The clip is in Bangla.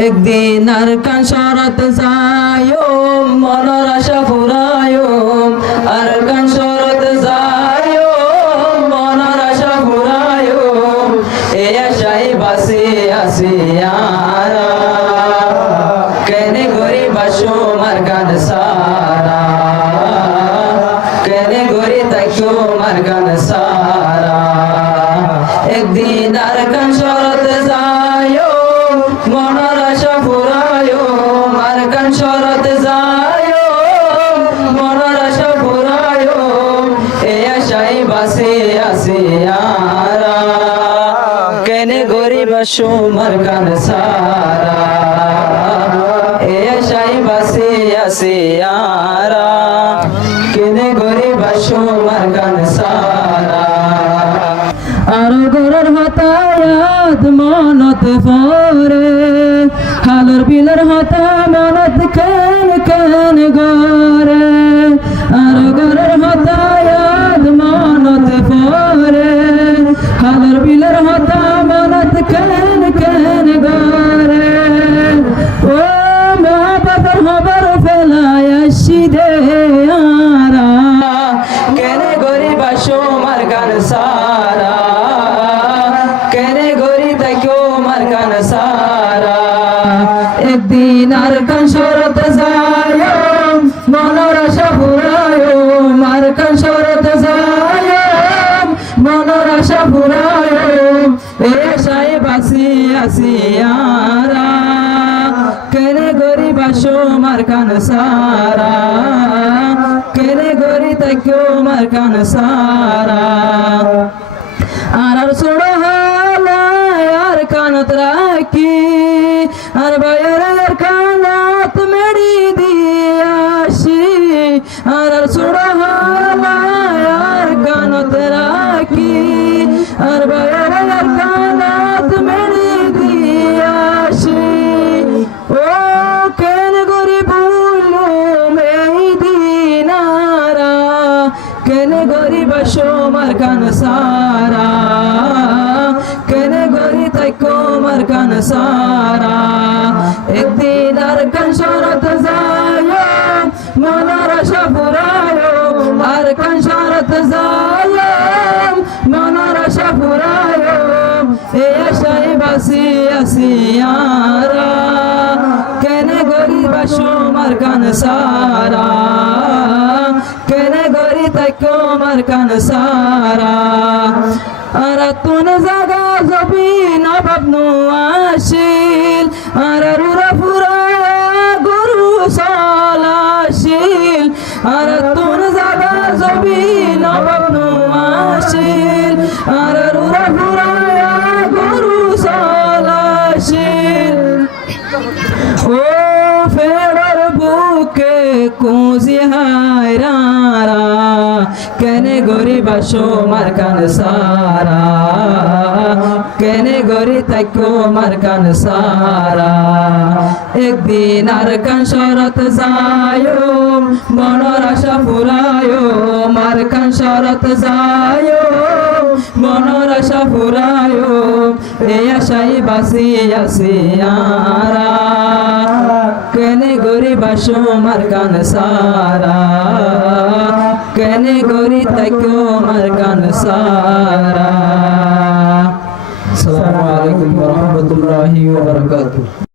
একদিন আর কান শরত যায়ো মনের আশা ফুরায়ো আর কান শরত যায়ো মনের আশা ফুরায়ো এ আশাই বাসি আসি আরা কেনে গরি বাসো মার গান সারা কেনে গরি তাইকো মার গান সারা একদিন আর কান শরত যায়ো মনের আশা ফুরায়ো মার কান শরত যায়ো মনের আশা ফুরায়ো এ আশাই বাসি আসি আরা কেনে গরিব সোমার গান সারা এ আশাই বাসি আসি আরা কেনে গরিব সোমার গান সারা আর গরর হতায়াত মনত পরে হালর বিলর হতা মনত কেন কেন গরে আর গরর হতায়াত মনত পরে হালর বিলর হতা মনত কেন কেন গরে ও মা বাবার খবর ফেলায় আসি দে আরা কেনে গরিব সোমার গান সারা কেনে গরি তাইকো মার গান সারা একদিন আর কান শরত যায়ো মনের আশা ফুরায়ো মার কান শরত যায়ো মনের আশা ফুরায়ো এ আশাই বাসি আসি আরা কেনে গরি বাসো মার গান সারা কেনে গরি তাইকো মার গান সারা আর ছোড়ো হালায় আর কানত রাখি আর বাইরের কানত মেরি দিয়াসি আর ছোড়ো হালায় আর কানত রাখি আর বাইরের কানত মেরি দিয়াসি ও কেন গরি বললো মেই দিনারা কেন গরি বাসো মার গান সারা কেনে গরি তাইকো মার গান সারা একদিন আর কান শরত যায়ো মনের আশা ফুরায়ো আর কান শরত যায়ো মনের আশা ফুরায়ো এ আশাই বাসি আসি আরা কেনে গরি বাসো মার গান সারা কেনে গরি তাইকো মার গান সারা আর তুন জাগা জবি না ভাবনু আসিল আর রুরা ফুরায়া গুরু সলাশিল আর তুন জাগা জবি না ভাবনু আসিল আর রুরা ফুরায়া গুরু সলাশিল ও ফেরর বুকে কুজি হায়রারা কেনে গরি বাসো মার গান সারা কেনে গরি তাইকো মার গান সারা একদিন আর কান শরত যায়ো মনের আশা ফুরায়ো মার কান শরত যায়ো মনের আশা ফুরায়ো এ আশাই বাসি আসি আরা কেনে গরি বাসো মার গান সারা কেনে গরি তাইকো মার গান সারা। আসসালামু আলাইকুম ওয়া রাহমাতুল্লাহি ওয়া বারাকাতুহু।